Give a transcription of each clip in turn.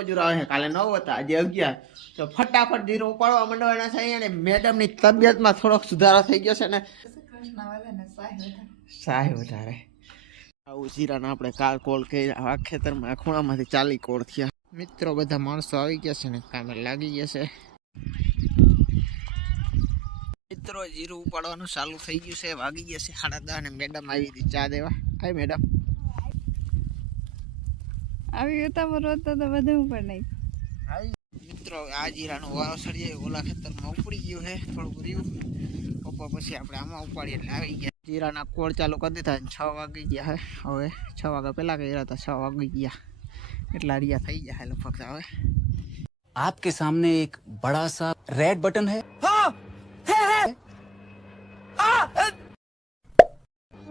મજૂર આવે કાલે નવ હતા, આજે અગિયાર. તો ફટાફટ જીરું ઉપાડવા માંડવાના છે અને મેડમની તબિયતમાં થોડોક સુધારો થઈ ગયો છે ને. સાહેબ વધારે. આવું જીરાના આપણે કાલ કોલ કરી આ ખેતરમાં ખૂણામાંથી ચાલી કોળ થયા. મિત્રો, બધા માણસો આવી ગયા છે ને, કામે લાગી ગયા છે. મિત્રો, જીરું ઉપાડવાનું ચાલુ થઈ ગયું છે, વાગી ગયા છે સાડા દસ અને મેડમ આવી હતી ચા દેવા. Hi, madam. આવી ઉતામાં રોજ તો બધે ઉપર નહીં મિત્રો આ જીરાનો વારો સળીએ ઓલા ખેતરમાં ઉપડી ગયો છે થોડુંક રહ્યું બપોર પછી આપણે આમાં ઉપાડીએ એટલે આવી ગયા જીરાના કોળ ચાલુ કરી દીધા છ વાગી ગયા છે હવે છ વાગ્યા પહેલાં ગયા હતા છ વાગી ગયા એટલા રહ્યા થઈ ગયા છે લગભગ હવે આપકે સામને એક બડા સા રેડ બટન હે હા હે હે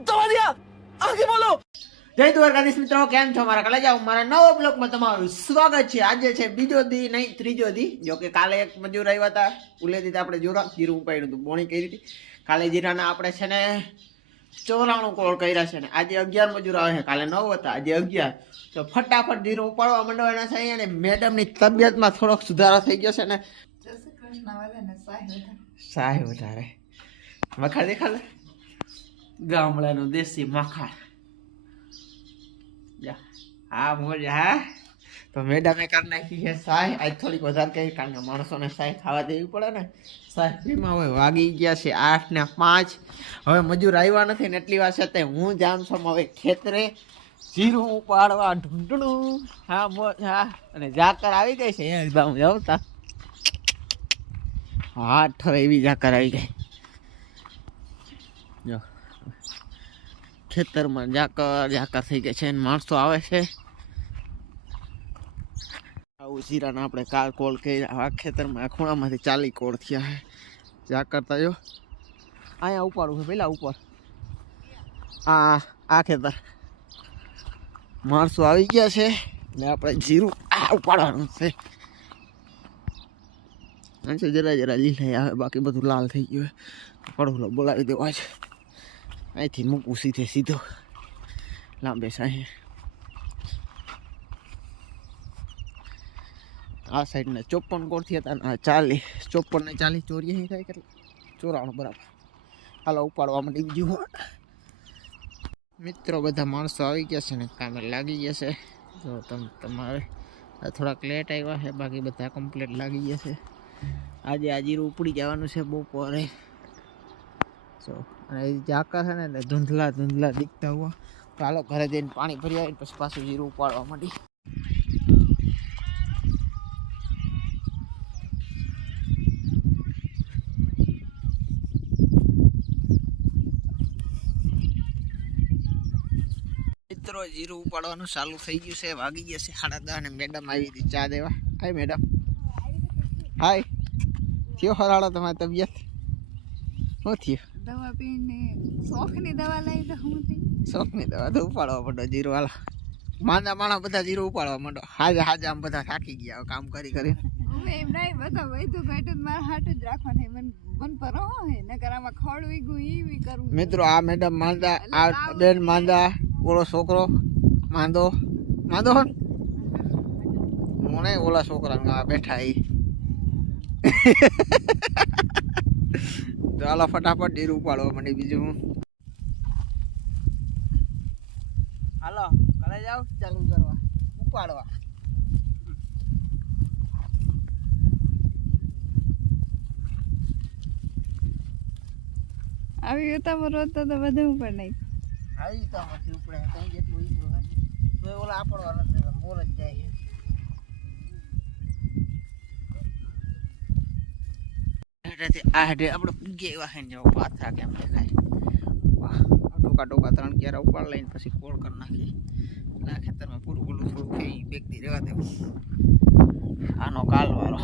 દબા દિયા આગે બોલો જય દ્વારકાધીશ મિત્રો કેમ છો મારા કલેજા? મારા નવો બ્લોકમાં તમારું સ્વાગત છે. આજે છે બીજો દી નહીં ત્રીજો દી. જો કે કાલે એક મજૂર આવ્યા હતા. ઉલેથી આપણે જોરા જીરું ઉપાડ્યું હતું બોણી કરી હતી. કાલે જીરાના આપણે છે ને ચોરાણું કોળ કર્યા છે ને. આજે અગિયાર મજૂર આવે છે. કાલે નવ હતા આજે અગિયાર. તો ફટાફટ જીરું ઉપાડવા માંડવાના છે અને મેડમની તબિયતમાં થોડોક સુધારો થઈ ગયો છે ને. સાહેબ વધારે. મખા દેખાડે? ગામડાનું દેશી મખા જા હા મોજ હા. તો મેડમે કરી નાખી છે સાય આજ થોડીક વધારે કહી કારણ કે માણસોને સાય ખાવા દેવી પડે ને. સાય ફ્રીમાં હવે વાગી ગયા છે આઠ ને પાંચ. હવે મજૂર આવ્યા નથી ને એટલી વાર છે હું જામ છું હવે ખેતરે જીરું ઉપાડવા ઢૂંઢણું. હા મોજ હા. અને ઝાકર આવી ગઈ છે એ હું જાઉં તા. હા ઠરે એવી ઝાકર આવી ગઈ. જો. ખેતરમાં ઝાકર ઝાકર થઈ ગઈ છે માણસો આવે છે. આવું જીરાના આપણે કાલ કોલ કરી આ ખેતરમાં આ ખૂણામાંથી ચાલી કોળ થયા છે. કરતા જો. અહીંયા ઉપાડવું છે પેલા ઉપર. આ આ ખેતર. માણસો આવી ગયા છે ને આપણે જીરું આ ઉપાડવાનું છે. છે જરા જરા લીલા આવે, બાકી બધું લાલ થઈ ગયું પડોલો બોલાવી દેવા છે. અહીંથી મૂકવું સીધે સીધો. લાંબે સાહે. આ સાઈડના ચોપન કોરથી હતા અને આ ચાલી ચોપન ને ચાલીસ ચોરી અહીં થાય કેટલા ચોરાણું બરાબર. હાલો, ઉપાડવા માટે બીજું મિત્રો, બધા માણસો આવી ગયા છે ને, કામે લાગી ગયા છે. જો, તમે, તમારે થોડાક લેટ આવ્યા છે, બાકી બધા કમ્પ્લીટ લાગી ગયા છે. આજે આ જીરું ઉપડી જવાનું છે બપોરે. જો, અને ઝાકર છે ને ધૂંધલા ધૂંધલા દીખતા હોવા હાલો, ઘરે જઈને પાણી ભરી આવીને પછી પાછું જીરું ઉપાડવા માંડી. મિત્રો જીરું ઉપાડવાનું ચાલુ થઈ ગયું છે. વાગી ગયા છે સાડા દસ અને મેડમ આવી હતી ચા દેવા. Hi madam. હાય. થયો હરાળો તમારી તબિયત? શું થયું? દવા પીને શોખની દવા લઈ તો હું શોખની દવા તો ઉપાડવા માંડો જીરો વાળા માંદા બધા જીરો ઉપાડવા માંડો. હાજે હાજા આમ બધા થાકી ગયા કામ કરી કરી એમ નહીં બધા વૈતું ઘટ્યું મારા હાટું જ રાખવાનું મન મન પર હો નકર આમાં ખડ ગયું ઈ કરવું મિત્રો આ મેડમ માંદા આ બેન માંદા. ઓલો છોકરો, માંદો. માંદો હો મને ઓલા છોકરા બેઠા એ ચાલો ફટાફટ જીરું ઉપાડવા મને બીજું હું. હાલો ઘરે જાવ ચાલુ કરવા? ઉપાડવા. આવી ગયો રોજ તો બધું પણ નહીં આવી ઓલા આપડવા નથી બોલ જ જાય હેઠે આપણે પૂગી આવ્યા હે ને જો કેમ દેખાય. વાહ ટોકા ત્રણ ક્યારા ઉપાડ લઈને પછી કોળ કરી નાખી એટલે ખેતરમાં પૂરું પૂરું થોડું થઈ બેગતી રહેવા દેવું. આનો કાલવારો.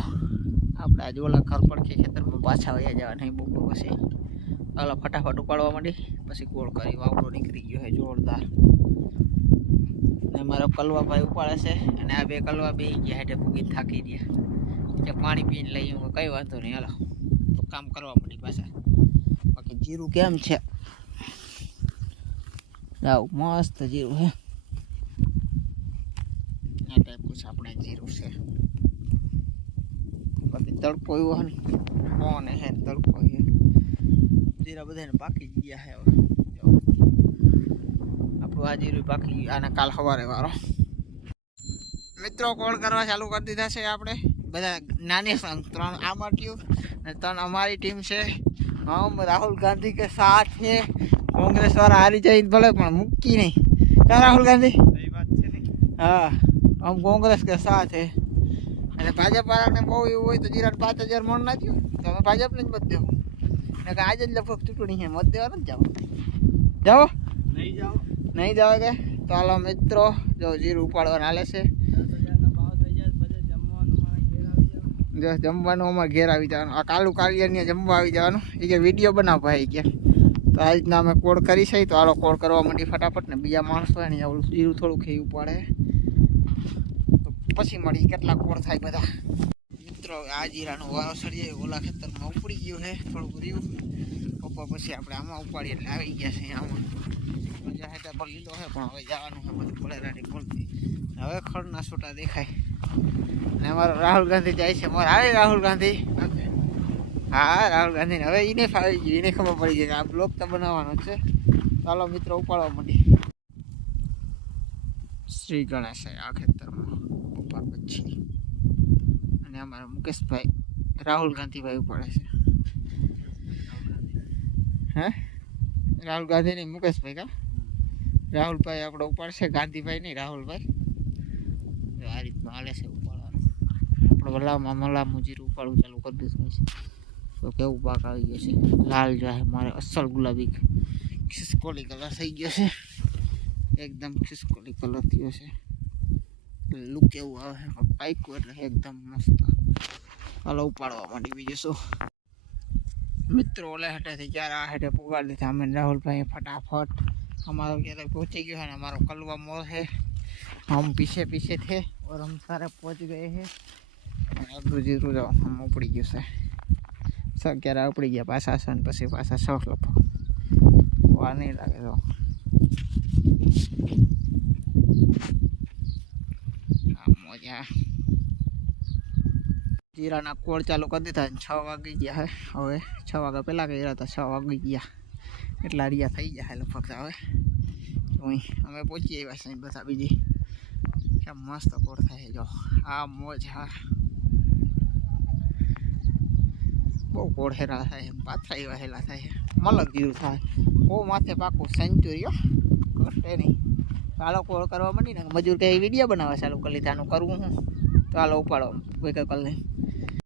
આપણે આજે ઓલા ખર પડખે ખેતરમાં પાછા વયા જવા નહીં બપોર પછી. હાલો, ફટાફટ ઉપાડવા માંડી. પછી ગોળ કરી, વાવડો નીકળી ગયો છે, જોરદાર. ને મારો કલવાભાઈ ઉપાડે છે, અને આ બે કલવા બે ગયા હેઠે ભૂગીને થાકી ગયા. કે પાણી પીને લઈ હું કઈ વાંધો નહીં, હાલો. તો કામ કરવા માંડી પાછા. બાકી જીરું કેમ છે? જાવ, મસ્ત જીરું હે આ ટાઈપ કુછ આપણે જીરું છે. બાકી તડકો એવો હે ને કોને ને, તડકો હે જીરા બધાને પાકી જ ગયા હવે. આપણું આ જીરું પાકી આને કાલ સવારે વારો. મિત્રો કોલ કરવા ચાલુ કરી દીધા છે આપણે. બધા નાની સંઘ ત્રણ આમાં ટીમ અને ત્રણ અમારી ટીમ છે. હમ રાહુલ ગાંધી કે સાથ છે. કોંગ્રેસ વાળા હારી જાય ભલે પણ મૂકી નહીં. ક્યાં રાહુલ ગાંધી? હા આમ કોંગ્રેસ કે સાથ છે. અને ભાજપ વાળાને બહુ એવું હોય તો જીરાટ પાંચ હજાર મણ નાખ્યું તો અમે ભાજપને જ મત દેવું. ને આજે જ લગભગ ચૂંટણી છે. મત દેવા નથી જાવ જાઓ. નહીં જાઓ. નહીં જાવ કે? તો હાલો મિત્રો જો જીરું ઉપાડવાના હાલે છે. જો જમવાનું અમારે ઘેર આવી જવાનું. આ કાલુ કાલિયાને જમવા આવી જવાનું. એ કે વીડિયો બનાવ ભાઈ કે. તો આ રીતના અમે કોડ કરી છે. તો આલો કોડ કરવા માંડી ફટાફટ ને બીજા માણસો હોય ને જીરું થોડું ખેવું પડે તો પછી મળી કેટલા કોડ થાય બધા. મિત્રો આ જીરાનો વારો સળીએ ઓલા ખેતરમાં ઉપડી ગયું છે થોડુંક રહ્યું. પપ્પા પછી આપણે આમાં ઉપાડીએ એટલે આવી ગયા છે આમાં. મજા હેઠળ પર લીલો છે પણ હવે જવાનું છે બધું ભળેરાની બોલતી હવે ખડના છૂટા દેખાય. અને અમારો રાહુલ ગાંધી જાય છે. મારે હાય રાહુલ ગાંધી? હા રાહુલ ગાંધી. હવે એને ફાવી ગયું. એને ખબર પડી ગઈ કે આ બ્લોક તો બનાવવાનો છે. ચાલો મિત્રો ઉપાડવા માંડી શ્રી ગણેશ આ ખેતરમાં. પપ્પા પછી. અને અમારા મુકેશભાઈ, રાહુલ ગાંધીભાઈ ઉપાડે છે. હે? રાહુલ ગાંધી નહીં, મુકેશભાઈ કા? રાહુલભાઈ આપણો ઉપાડશે ગાંધીભાઈ નહીં, રાહુલભાઈ. જો આ રીતનું હાલે છે ઉપાડવાનું. આપણે વલામાં મલામું જીરું ઉપાડવું ચાલુ કરી દીધું છે. તો કેવું પાક આવી ગયો છે? લાલ જાહે મારે અસલ ગુલાબી ખિસકોલી કલર થઈ ગયો છે. એકદમ ખિસકોલી કલર થયો છે. લુક એવું આવે છે પાક્યું એટલે એકદમ મસ્ત હાલો ઉપાડવા માંડી બીજું શું મિત્રો ઓલે હેઠેથી ક્યારે આ હેઠે પુગાડી દીધા અમે ને રાહુલભાઈ ફટાફટ हमारा क्यारे पहुंच गया है हमारा कलवा मोड़ है हम पीछे पीछे थे और हम सारे पहुंच गए हैं अब दूजी रू जाओ हम ઉપડી ગયું છે સ ક્યારે ઉપડી ગયા પાછા સન પછી પાછા શોખ લપો વાર નહીં લાગે તો મોજા જીરાના કોળ ચાલુ કરી દીધા છ વાગી ગયા હે. હવે છ વાગ્યા પહેલાં ગયા હતા, છ વાગી ગયા. એટલા રિયા થઈ ગયા લગભગ હવે. અમે પહોંચી આવ્યા છે બધા બીજી. કેમ મસ્ત કોળ થાય જો. આ મોજ, હા. બહુ કોળ હેરા થાય પાથરા એવા હેલા થાય. મલક જેવું થાય. બહુ માથે પાકું સેન્ચુરીઓ ઘટે નહીં. ચાલો કોળ કરવા માંડી ને મજૂર કઈ વીડિયો બનાવવા ચાલુ કરી લીધા આનું કરવું હું. ચાલો ઉપાડો, કોઈ કઈ કરી